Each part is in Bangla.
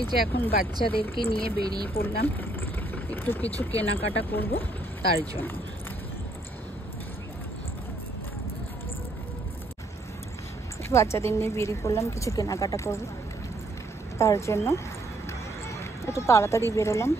এই যে এখন বাচ্চাদেরকে নিয়ে বেরিয়ে পড়লাম, একটু কিছু কেনাকাটা করব তার জন্য। বাচ্চাদের নিয়ে বেরিয়ে পড়লাম, কিছু কেনাকাটা করব তার জন্য একটু তাড়াতাড়ি বেরোলাম।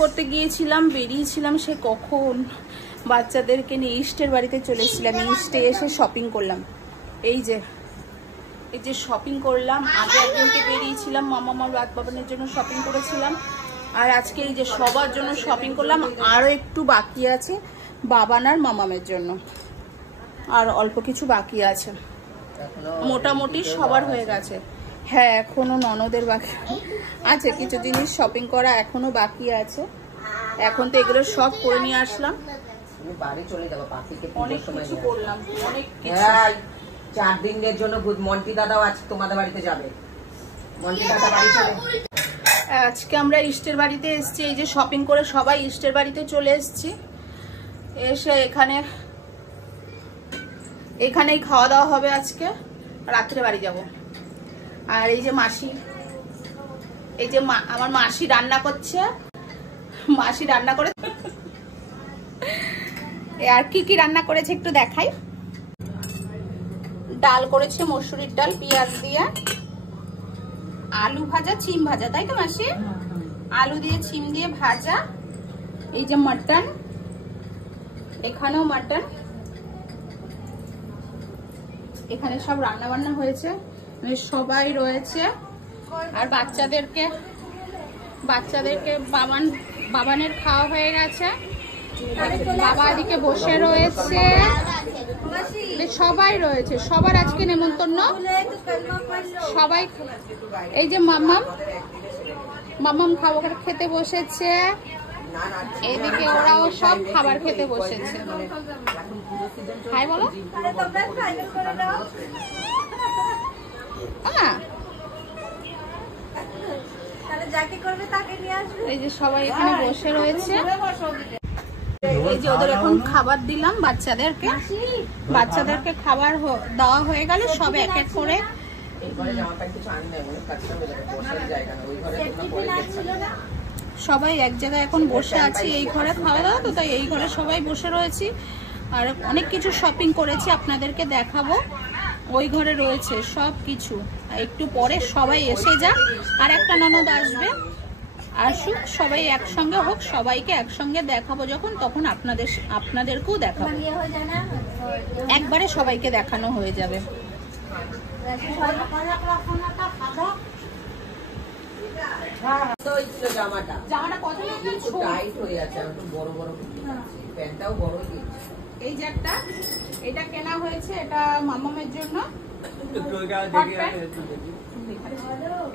করতে গিয়েছিলাম, বেরিয়েছিলাম সে কখন, বাচ্চাদেরকে নিয়ে ইস্টের বাড়িতে চলে এসেছিলাম। ইস্টে এসে শপিং করলাম, এই যে শপিং করলাম। আগে একদিনকে বেরিয়েছিলাম মামার রাত বাবানের জন্য শপিং করেছিলাম, আর আজকে এই যে সবার জন্য শপিং করলাম। আরও একটু বাকি আছে বাবান আর মামামের জন্য, আর অল্প কিছু বাকি আছে, মোটামুটি সবার হয়ে গেছে। হ্যাঁ, এখনো ননদের বাকি আছে, কিছু জিনিস শপিং করা এখনো বাকি আছে। এখন তো এগুলো সব করে নিয়ে আসলাম, বাড়ি চলে যাবো। অনেক কিছু করলাম, অনেক কিছু। 4 দিনের জন্য মন্টি দাদাও আজ তোমাদের বাড়িতে যাবে। মন্টি দাদা বাড়ি চলে, আজকে আমরা ইস্টের বাড়িতে এসেছি। এই যে শপিং করে সবাই ইস্টের বাড়িতে চলে এসেছি। এসে এখানেই খাওয়া দাওয়া হবে আজকে, রাত্রে বাড়ি যাব। আর এই যে মাসি, এই যে আমার মাসি রান্না করছে, মাসি রান্না করে। আর কি কি রান্না করেছে একটু দেখাই। ডাল করেছে, মসুরির ডাল পেঁয়াজ দিয়ে, আলু ভাজা, চিম ভাজা, তাই তো মাসি? আলু দিয়ে চিম দিয়ে ভাজা। এই যে মাটন, এখানেও মাটন। এখানে সব রান্না বান্না হয়েছে, সবাই রয়েছে। আর বাচ্চাদেরকে বাবানের খাওয়া হয়ে গেছে, বাবা এদিকে বসে রয়েছে, সবাই রয়েছে, সবার আজকে নেমন্তন্ন সবাই। এই যে মামাম খাবার খেতে বসেছে, এদিকে ওরাও সব খাবার খেতে বসেছে। হাই বলো। এই যে সবাই এখানে বসে রয়েছে। এই যে ওদের এখন খাবার দিলাম বাচ্চাদেরকে খাবার দেওয়া হয়ে গেল, সব এক এক করে। সবাই এক জায়গায় এখন বসে আছি, এই ঘরে খাওয়া দাওয়া তো, তাই এই ঘরে সবাই বসে রয়েছি। আর অনেক কিছু শপিং করেছি, আপনাদেরকে দেখাবো। ওই ঘরে রয়েছে সব কিছু। একটু পরে সবাই এসে যাক, আর একটা ননদ আসবে, আসুক, সবাই একসঙ্গে হোক, সবাইকে একসঙ্গে দেখাবো যখন, তখন আপনাদেরকেও দেখাবো, একবারে সবাইকে দেখানো হয়ে যাবে। জামাটা কত টাইট হয়ে আছে, বড় বড় প্যান্টটাও বড়। এই যে এটা কেনা হয়েছে, এটা মামামের জন্য।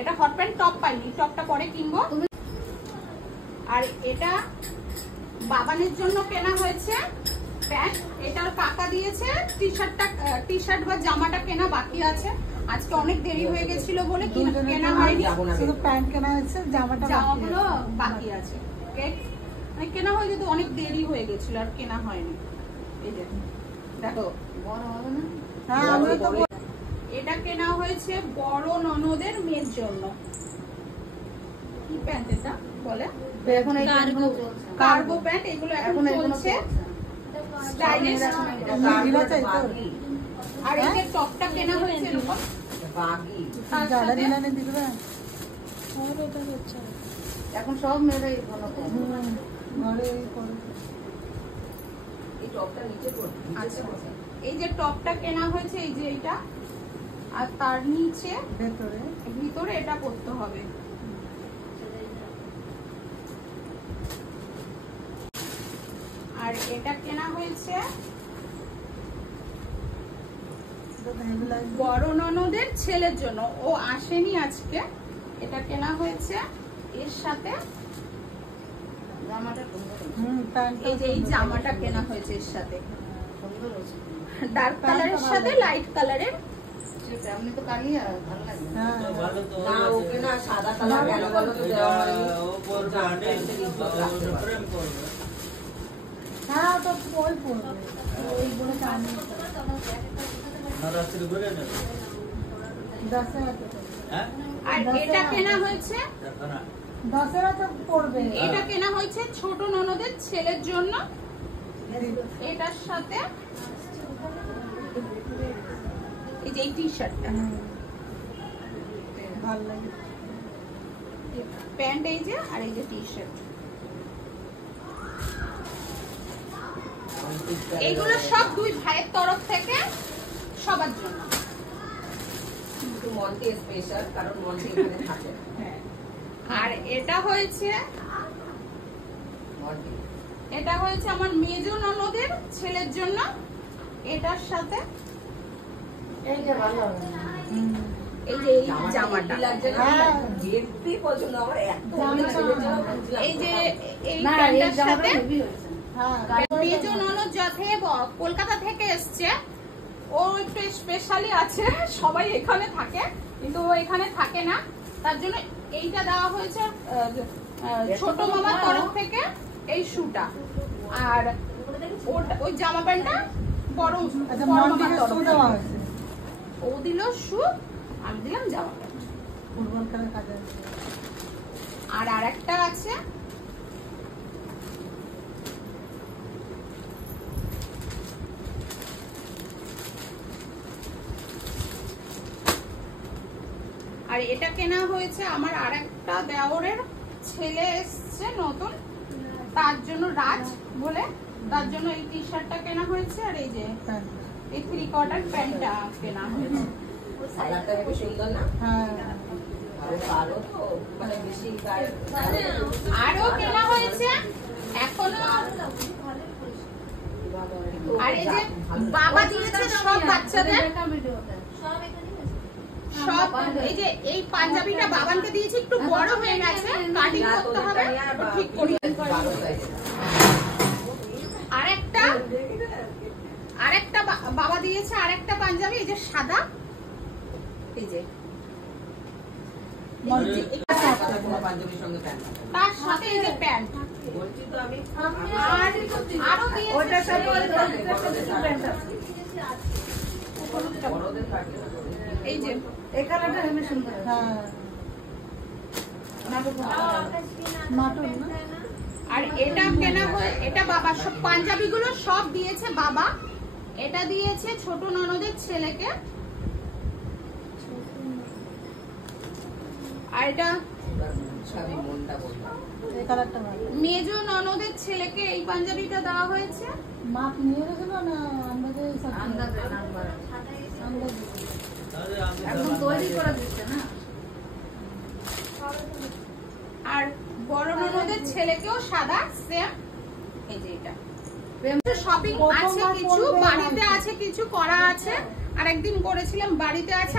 এটা হট প্যান্ট, টপ পাইনি, টপটা পরে কিনবো। আর এটা বাবানের জন্য কেনা হয়েছে প্যান্ট, এটার কাকা দিয়েছে। টি শার্ট বা জামাটা কেনা বাকি আছে, আজকে অনেক দেরি হয়ে গেছিল বলে কেনা হয়নি, শুধু প্যান্ট কেনা হয়েছে, জামাগুলো বাকি আছে। কেনা হয়ে যেত, অনেক দেরি হয়ে গেছিল আর কেনা হয়নি। এই যে দেখো, এটা কেনা হয়েছে বড় ননদের মেয়ের জন্য। কি প্যান্ট এটা বলে? কার্গো প্যান্ট, এগুলো এখন চলছে স্টাইলিশ। আর এই যে টপটা কেনা হয়েছে এরকম এখন সব মেয়েরা এই যে টপটা কেনা হয়েছে, এই যে এটা, আর তার নিচে ভিতরে এটা পরতে হবে। আর এটা কেনা হয়েছে বড় ননদের ছেলের জন্য, ও আসেনি আজকে। এটা কেনা হয়েছে, এর সাথে এই যে এই জামাটা কেনা হয়েছে এর সাথে, ডার্ক কালারের সাথে লাইট কালারের। আপনি তো কালি আর ভালো লাগে না ওকে না সাদা কালার কেন বলো তো দেওয়া হয়নি। হ্যাঁ তো ওই পড়বে ওই বলে কামি 10,000 আর এটা কেনা হয়েছে 10,000 তো পড়বে। এটা কেনা হয়েছে ছোট ননদের ছেলের জন্য, এটার সাথে এই যে এই টি শার্টটা, ভালো লাগে প্যান্ট এই যে, আর এই যে টি শার্ট। এইগুলো সব দুই ভাইয়ের তরফ থেকে সবার জন্য। কিন্তু মন্টি স্পেশাল, কারণ মন্টি এখানে থাকে। আর এটা হয়েছে মন্টি আমার মেজো ননদের ছেলের জন্য, এটার সাথে এই যে ভালো হবে। এই যে এই জামাটা, লাগছে না? দেখতেই পছন্দ আমার, এত ভালো ছেলের জন্য বুঝলাম। এই যে এই না এই প্যান্টের জামাটা সাথে হেভি হয়েছে। হ্যাঁ মেজো ননদ যাতে কলকাতা থেকে এসছে, ও একটু স্পেশালি আছে, সবাই এখানে থাকে কিন্তু ও এখানে থাকে না, তার জন্য এইটা দেওয়া হয়েছে ছোট মামার তরফ থেকে, এই শুটা। আর ওই জামা প্যান্টটা বড় আচ্ছা বড় মামার মন্টিকে তরফ শু থেকে। দেওয়া হয়েছে ও দিল শু, আমি দিলাম জামা প্যান্ট। ফুটবল খেলার কাজে। আর আরেকটা আছে আর এটা কেনা হয়েছে আমার আরেকটা দেওরের ছেলে এসছে নতুন, তার জন্য রাজ বলে, তার জন্য এই টি শার্টটা কেনা হয়েছে, আর এই যে এই 3/4 প্যান্টটা কেনা হয়েছে। কালারটা খুব সুন্দর না? হ্যাঁ আরো কালো তো মানে বেশি গায়ে আরো কেনা হয়েছে এখনো। আর এই যে বাবা দিয়েছে সব বাচ্চাদের, সব এই যে এই পাঞ্জাবিটা বাবানকে দিয়েছি, একটু বড় হয়ে গেছে, কাটিং করতে হবে, ঠিক করি। আরেকটা বাবা দিয়েছে আরেকটা পাঞ্জাবি, এই যে সাদা, এই যে পাঞ্জাবির সঙ্গে প্যান্ট তার সাথে এই যে প্যান্ট। বলছি তো আমি। আর আরো দিয়েছে বড়দের থাকে না। এই যে এই কালারটা হেভি সুন্দর। হ্যাঁ মাটন না। আর এটা কেনা হয়, এটা বাবা, সব পাঞ্জাবিগুলো সব দিয়েছে বাবা, এটা দিয়েছে ছোট ননদের ছেলেকে। আর এটা সবই মনটা বললাম। এই কালারটা ভালো। মেজো ননদের ছেলেকে এই পাঞ্জাবিটা দেওয়া হয়েছে। মাপ নিয়ে গেছিল না আন্দাজে আন্দাজে এখন তৈরি করে দিচ্ছে না। আর বড় ননদের ছেলেকেও সাদা সেম, এই যে এটা শপিং আছে, কিছু বাড়িতে আছে, কিছু করা আছে। আর একদিন করেছিলাম বাড়িতে আছে,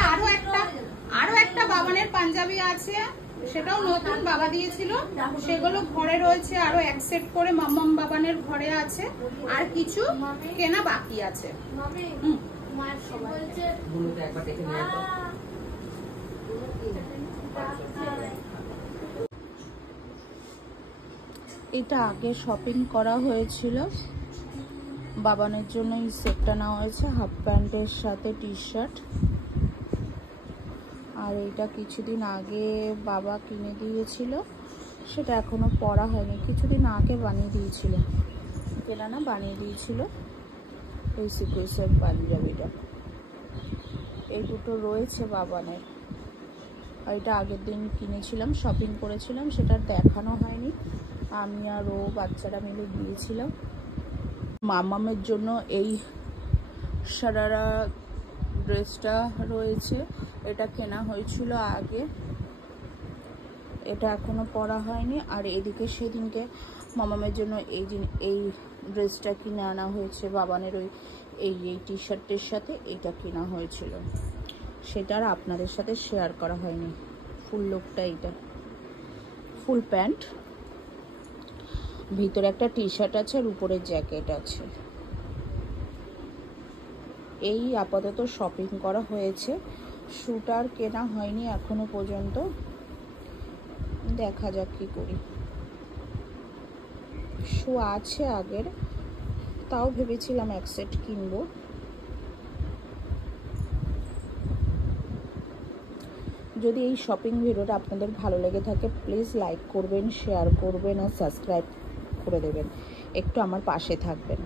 আরো একটা বাবানের পাঞ্জাবি আছে, সেটাও নতুন বাবা দিয়েছিল, সেগুলো ঘরে রয়েছে, আরো এক সেট করে মাম্মাম বাবানের ঘরে আছে, আর কিছু কেনা বাকি আছে। গুলোতে একবার দেখে নিয়ে আসো। এটা আগে শপিং করা হয়েছিল, বাবানের জন্য এই সেটটা নেওয়া হয়েছে, হাফ প্যান্টের সাথে টি শার্ট। আর এইটা কিছুদিন আগে বাবা কিনে দিয়েছিল, সেটা এখনো পরা হয়নি, কিছুদিন আগে বানিয়ে দিয়েছিল, কেনা না বানিয়ে দিয়েছিল এই সিকুয়েন্সের পাঞ্জাবিটা। এই দুটো রয়েছে বাবানের। আর এটা আগের দিন কিনেছিলাম, শপিং করেছিলাম, সেটা দেখানো হয়নি, আমি আর ও বাচ্চারা মিলে গিয়েছিলাম। মামামের জন্য এই সারারা ড্রেসটা রয়েছে, এটা কেনা হয়েছিল আগে, এটা এখনো পরা হয়নি। আর এদিকে সেদিনকে মামামের জন্য এই ড্রেসটা কিনে আনা হয়েছে বাবানের, ওই এই টি শার্টের সাথে এইটা কেনা হয়েছিল, সেটা আর আপনাদের সাথে শেয়ার করা হয়নি। ফুল লুকটা এইটা, ফুল প্যান্ট। ভিতরে একটা টি শার্ট আছে আর উপরে জ্যাকেট আছে। এই আপাতত শপিং করা হয়েছে, স্যুট আর কেনা হয়নি এখনো পর্যন্ত, দেখা যাক কি করি। শু আছে আগের, তাও ভেবেছিলাম এক সেট কিনবো। যদি এই শপিং ভিডিওটা আপনাদের ভালো লেগে থাকে প্লিজ লাইক করবেন, শেয়ার করবেন আর সাবস্ক্রাইব করে দেবেন, একটু আমার পাশে থাকবেন।